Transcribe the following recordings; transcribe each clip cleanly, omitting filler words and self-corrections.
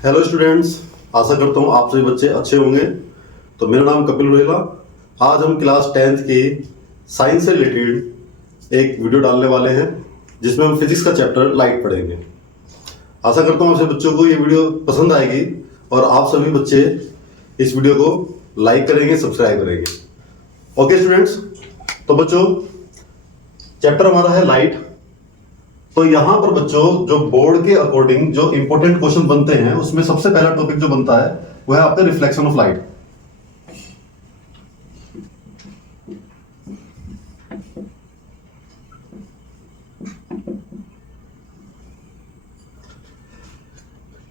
Hello students, आशा करता हूँ आप सभी बच्चे अच्छे होंगे। तो मेरा नाम कपिल रोहिला। आज हम क्लास 10th की साइंस से रिलेटेड एक वीडियो डालने वाले हैं जिसमें हम फिजिक्स का चैप्टर लाइट पढ़ेंगे। आशा करता हूँ आप सभी बच्चों को ये वीडियो पसंद आएगी और आप सभी बच्चे इस वीडियो को लाइक करेंगे, सब्सक्राइब करेंगे। ओके स्टूडेंट्स, तो बच्चों चैप्टर हमारा है लाइट। तो यहां पर बच्चों जो बोर्ड के अकॉर्डिंग जो इंपॉर्टेंट क्वेश्चन बनते हैं उसमें सबसे पहला टॉपिक जो बनता है वो है आपका रिफ्लेक्शन ऑफ लाइट।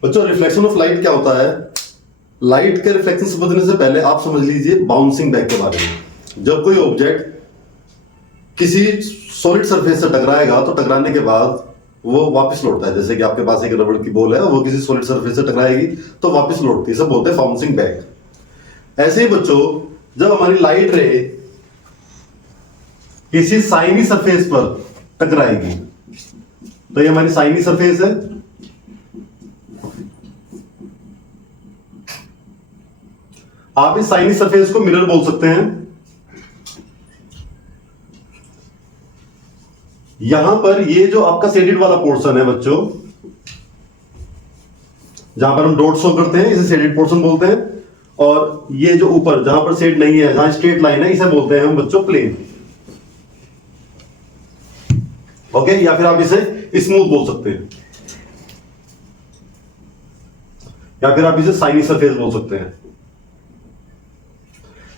बच्चों रिफ्लेक्शन ऑफ लाइट क्या होता है? लाइट के रिफ्लेक्शन समझने से पहले आप समझ लीजिए बाउंसिंग बैक के बारे में। जब कोई ऑब्जेक्ट किसी सॉलिड सरफेस से टकराएगा तो टकराने के बाद वो वापस लौटता है। जैसे कि आपके पास एक रबड़ की बॉल है, वो किसी सॉलिड सरफेस से टकराएगी तो वापस लौटती है, सब बोलते हैं बाउंसिंग बैक। ऐसे ही बच्चों जब हमारी लाइट रे किसी साइनी सरफेस पर टकराएगी तो ये हमारी साइनी सरफेस है। आप इस साइनी सरफेस को मिरर बोल सकते हैं। यहां पर ये जो आपका शेडेड वाला पोर्शन है बच्चों, जहां पर हम डॉट शो करते हैं इसे शेडेड पोर्शन बोलते हैं। और ये जो ऊपर जहां पर शेड नहीं है, जहां स्ट्रेट लाइन है, इसे बोलते हैं हम बच्चों प्लेन। ओके, या फिर आप इसे स्मूथ बोल सकते हैं, या फिर आप इसे साइनी सरफेस बोल सकते हैं।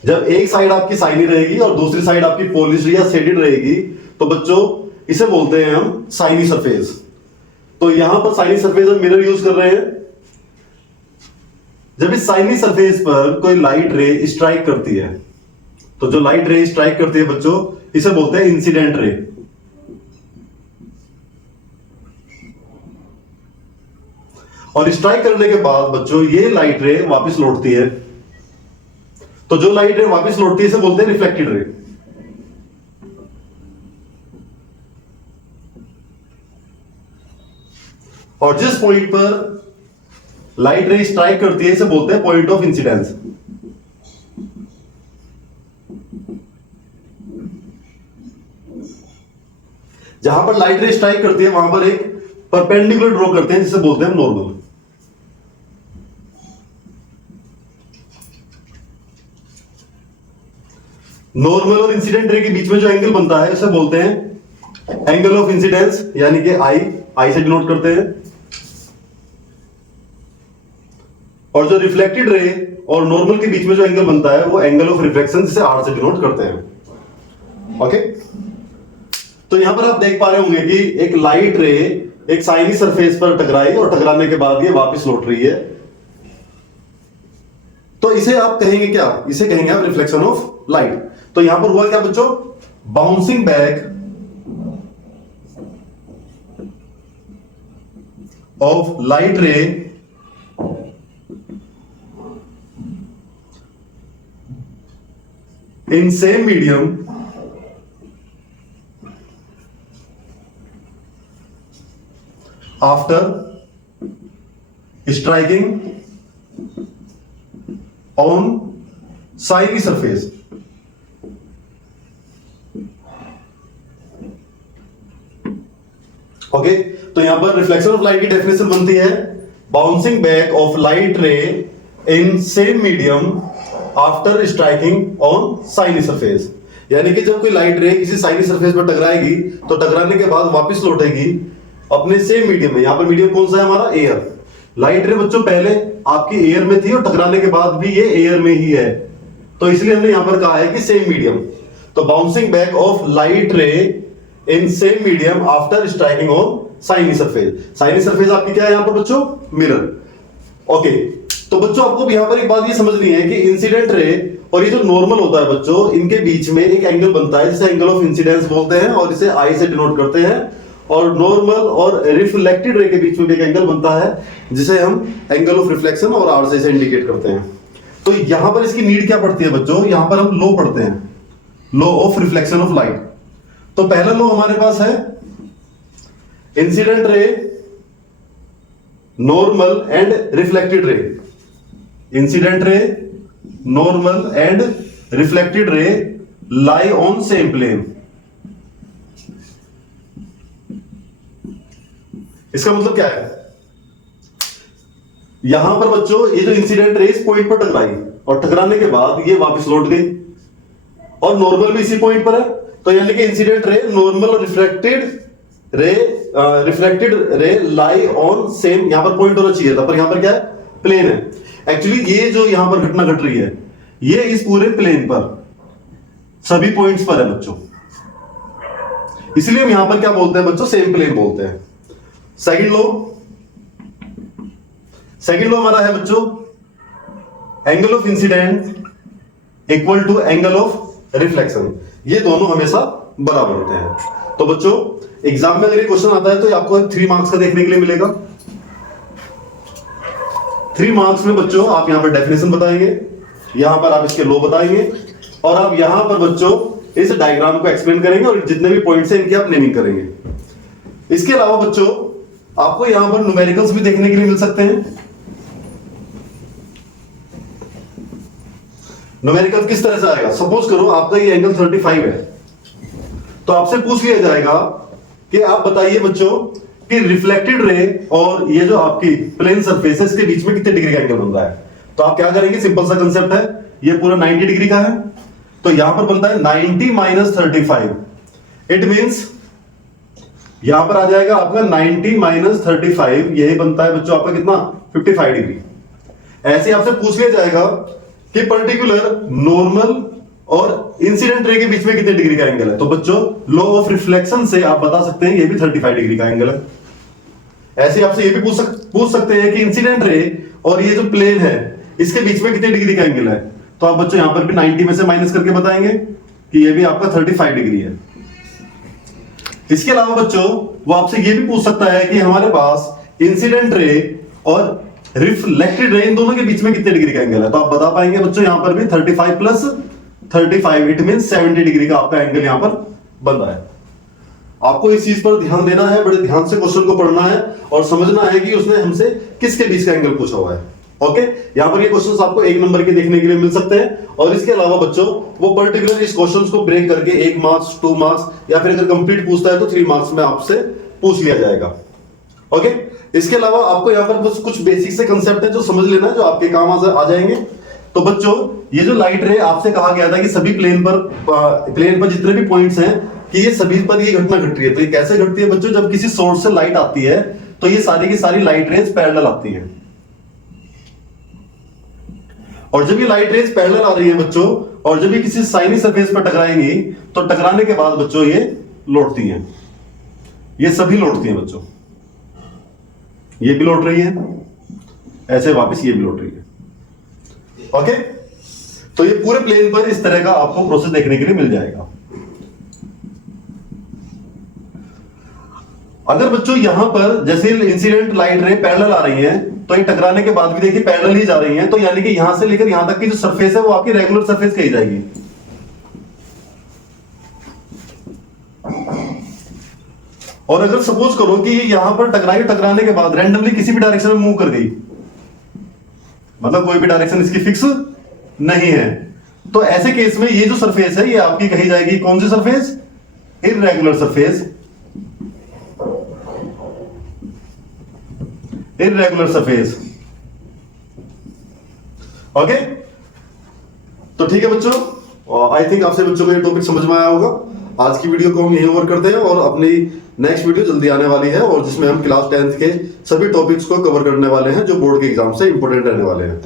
जब एक साइड आपकी साइनी रहेगी और दूसरी साइड आपकी पॉलिश या शेडेड रहेगी तो बच्चों इसे बोलते हैं हम साइनी सरफेस। तो यहां पर साइनी सरफेस हम मिरर यूज कर रहे हैं। जब इस साइनी सरफेस पर कोई लाइट रे स्ट्राइक करती है तो जो लाइट रे स्ट्राइक करती है बच्चों इसे बोलते हैं इंसिडेंट रे। और स्ट्राइक करने के बाद बच्चों ये लाइट रे वापस लौटती है। तो जो लाइट रे वापस लौटती है इसे बोलते हैं रिफ्लेक्टेड रे। और जिस पॉइंट पर लाइट रे स्ट्राइक करती है इसे बोलते हैं पॉइंट ऑफ इंसिडेंस। जहां पर लाइट रे स्ट्राइक करती है वहां पर एक परपेंडिकुलर ड्रॉ करते हैं जिसे बोलते हैं नॉर्मल। नॉर्मल और इंसिडेंट रे के बीच में जो एंगल बनता है उसे बोलते हैं एंगल ऑफ इंसिडेंस, यानी कि आई से डिनोट करते हैं। और जो रिफ्लेक्टेड रे और नॉर्मल के बीच में जो एंगल बनता है वो एंगल ऑफ रिफ्लेक्शन, जिसे आर से डिनोट करते हैं। ओके, तो यहां पर आप देख पा रहे होंगे कि एक लाइट रे एक साइनी सरफेस पर टकराई और टकराने के बाद ये वापस लौट रही है। तो इसे आप कहेंगे क्या? इसे कहेंगे आप रिफ्लेक्शन ऑफ लाइट। तो यहां पर हुआ क्या बच्चों? Bouncing back of light ray in same medium after striking on shiny surface। Okay, तो यहां पर रिफ्लेक्शन ऑफ लाइट की डेफिनेशन बनती है bouncing back of light ray in same medium after striking on shiny surface. यानी कि जब कोई लाइट रे किसी साइनी सरफेस पर टकराएगी तो टकराने के बाद वापस लौटेगी अपने सेम मीडियम में। यहां पर मीडियम कौन सा है हमारा? एयर। लाइट रे बच्चों पहले आपकी एयर में थी और टकराने के बाद भी ये एयर में ही है, तो इसलिए हमने यहां पर कहा है कि सेम मीडियम। तो bouncing back of light ray in same medium after striking on shiny surface. Shiny surface आपकी क्या है यहां पर बच्चों? मिरर। ओके, तो बच्चों आपको यहां पर एक बात ये समझनी है कि इंसिडेंट रे और ये जो नॉर्मल होता है बच्चों, इनके बीच में एक एंगल बनता है जिसे एंगल ऑफ इंसिडेंस बोलते हैं और इसे आई से डिनोट करते हैं। और नॉर्मल और रिफ्लेक्टेड रे के बीच में भी एक एंगल बनता है जिसे हम एंगल ऑफ रिफ्लेक्शन और आर से इसे इंडिकेट करते हैं। तो यहां पर इसकी नीड क्या पड़ती है बच्चों? यहां पर हम लॉ पढ़ते हैं, law of reflection of light. तो पहला लॉ हमारे पास है incident ray normal and reflected ray, incident ray, normal and reflected ray lie on same plane. इसका मतलब क्या है, यहां पर बच्चों ये जो इंसिडेंट रे इस पॉइंट पर टकराई और टकराने के बाद ये वापस लौट गई और नॉर्मल भी इसी पॉइंट पर है, तो यानी कि इंसिडेंट रे, नॉर्मल और reflected ray lie on same, यहां पर पॉइंट होना चाहिए था पर यहां पर क्या है, प्लेन है। एक्चुअली ये जो यहां पर घटना घट रही है ये इस पूरे प्लेन पर सभी पॉइंट्स पर है बच्चों, इसलिए हम यहां पर क्या बोलते हैं बच्चों, सेम प्लेन बोलते हैं। सेकंड लॉ हमारा है बच्चों, angle of incident equal to angle of reflection, ये दोनों हमेशा बराबर होते हैं। तो बच्चों एग्जाम में अगर ये क्वेश्चन आता है तो आपको 3 मार्क्स का देखने के लिए मिलेगा। 3 मार्क्स में बच्चों आप यहां पर डेफिनेशन बताएंगे, यहां पर आप इसके लॉ बताएंगे और आप यहां पर बच्चों इस डायग्राम को एक्सप्लेन करेंगे और जितने भी पॉइंट्स हैं इनकी आप नेमिंग करेंगे। इसके अलावा बच्चों आपको यहां पर न्यूमेरिकल्स भी देखने के लिए मिल सकते हैं। न्यूमेरिकल किस तरह से आएगा, सपोज करो आपका ये एंगल 35 है, तो आपसे पूछ लिया जाएगा कि आप बताइए बच्चों कि रिफ्लेक्टेड रे और ये जो आपकी प्लेन सरफेस है इसके बीच में कितने डिग्री का एंगल बन रहा है। तो आप क्या करेंगे, सिंपल सा कंसेप्ट है, ये पूरा 90 डिग्री का है, तो यहां पर बनता है 90 माइनस 35, इट मींस यहां पर आ जाएगा आपका 90 माइनस 35, यही बनता है बच्चों आपका कितना, 55 डिग्री। ऐसे आपसे पूछ लिया जाएगा कि पर्टिकुलर नॉर्मल और इंसिडेंट रे के बीच में कितने डिग्री का एंगल है, तो बच्चों लॉ ऑफ रिफ्लेक्शन से आप बता सकते हैं ये भी 35 डिग्री का एंगल है। ऐसे आपसे ये भी पूछ सकते हैं कि इंसिडेंट रे और ये जो प्लेन है इसके बीच में कितने डिग्री का एंगल है, तो आप बच्चों यहां पर भी 90 में से माइनस करके बताएंगे कि ये भी आपका 35 डिग्री है। इसके अलावा बच्चों वो आपसे ये भी पूछ सकता है कि हमारे पास इंसिडेंट रे और रिफ्लेक्टेड रे इन दोनों के बीच में कितने डिग्री का एंगल है, तो आप बता पाएंगे बच्चों यहां पर भी 35 प्लस 35 इट मीन 70 डिग्री का आपका एंगल यहां पर बन रहा है। आपको इस चीज पर ध्यान देना है, बड़े ध्यान से क्वेश्चन को पढ़ना है और समझना है कि उसने हमसे किसके बीच का एंगल पूछा हुआ है। ओके, यहां पर ये क्वेश्चंस आपको 1 नंबर के देखने के लिए मिल सकते हैं और इसके अलावा बच्चों वो पर्टिकुलर इस क्वेश्चंस को ब्रेक करके 1 मार्क्स 2 मार्क्स या फिर अगर कंप्लीट पूछता है तो 3 मार्क्स में आपसे पूछ लिया जाएगा। ओके, इसके अलावा आपको यहां पर बस कुछ बेसिक से कंसेप्ट है जो समझ लेना है, जो आपके काम आ जाएंगे। तो बच्चों ये जो लाइट रे आपसे कहा गया था कि सभी प्लेन पर जितने भी पॉइंट्स हैं कि ये सभी पर ये घटना घट रही है, तो ये कैसे घटती है बच्चों, जब किसी सोर्स से लाइट आती है तो ये सारी की सारी लाइट रेज पैरेलल आती है और जब ये लाइट रेज पैरेलल आ रही है बच्चों और जब ये किसी साइनी सरफेस पर टकराएंगी तो टकराने के बाद बच्चों ये लौटती हैं, ये सभी लौटती हैं बच्चों, ये भी लौट रही है, ऐसे वापस ये भी लौट रही है। ओके, तो ये पूरे प्लेन पर इस तरह का आपको प्रोसेस देखने के लिए मिल जाएगा। अगर बच्चों यहां पर जैसे इंसिडेंट लाइट रे पैरेलल आ रही है तो ये टकराने के बाद भी देखिए पैरेलल ही जा रही हैं, तो यानी कि यहां से लेकर यहां तक की जो सरफेस है वो आपकी रेगुलर सरफेस कही जाएगी। और अगर सपोज करो कि यहां पर टकराने के बाद रैंडमली किसी भी डायरेक्शन में मूव कर गई, मतलब कोई भी डायरेक्शन इसकी फिक्स नहीं है, तो ऐसे केस में ये जो सरफेस है ये आपकी कही जाएगी कौन सी surface, irregular surface. Irregular surface. Okay, तो ठीक है बच्चों, आई थिंक आपसे बच्चों को ये टॉपिक समझ में आया होगा। आज की वीडियो को हम यहीं ओवर करते हैं और अपनी नेक्स्ट वीडियो जल्दी आने वाली है और जिसमें हम क्लास 10th के सभी टॉपिक्स को कवर करने वाले हैं जो बोर्ड के एग्जाम से इंपॉर्टेंट रहने वाले हैं।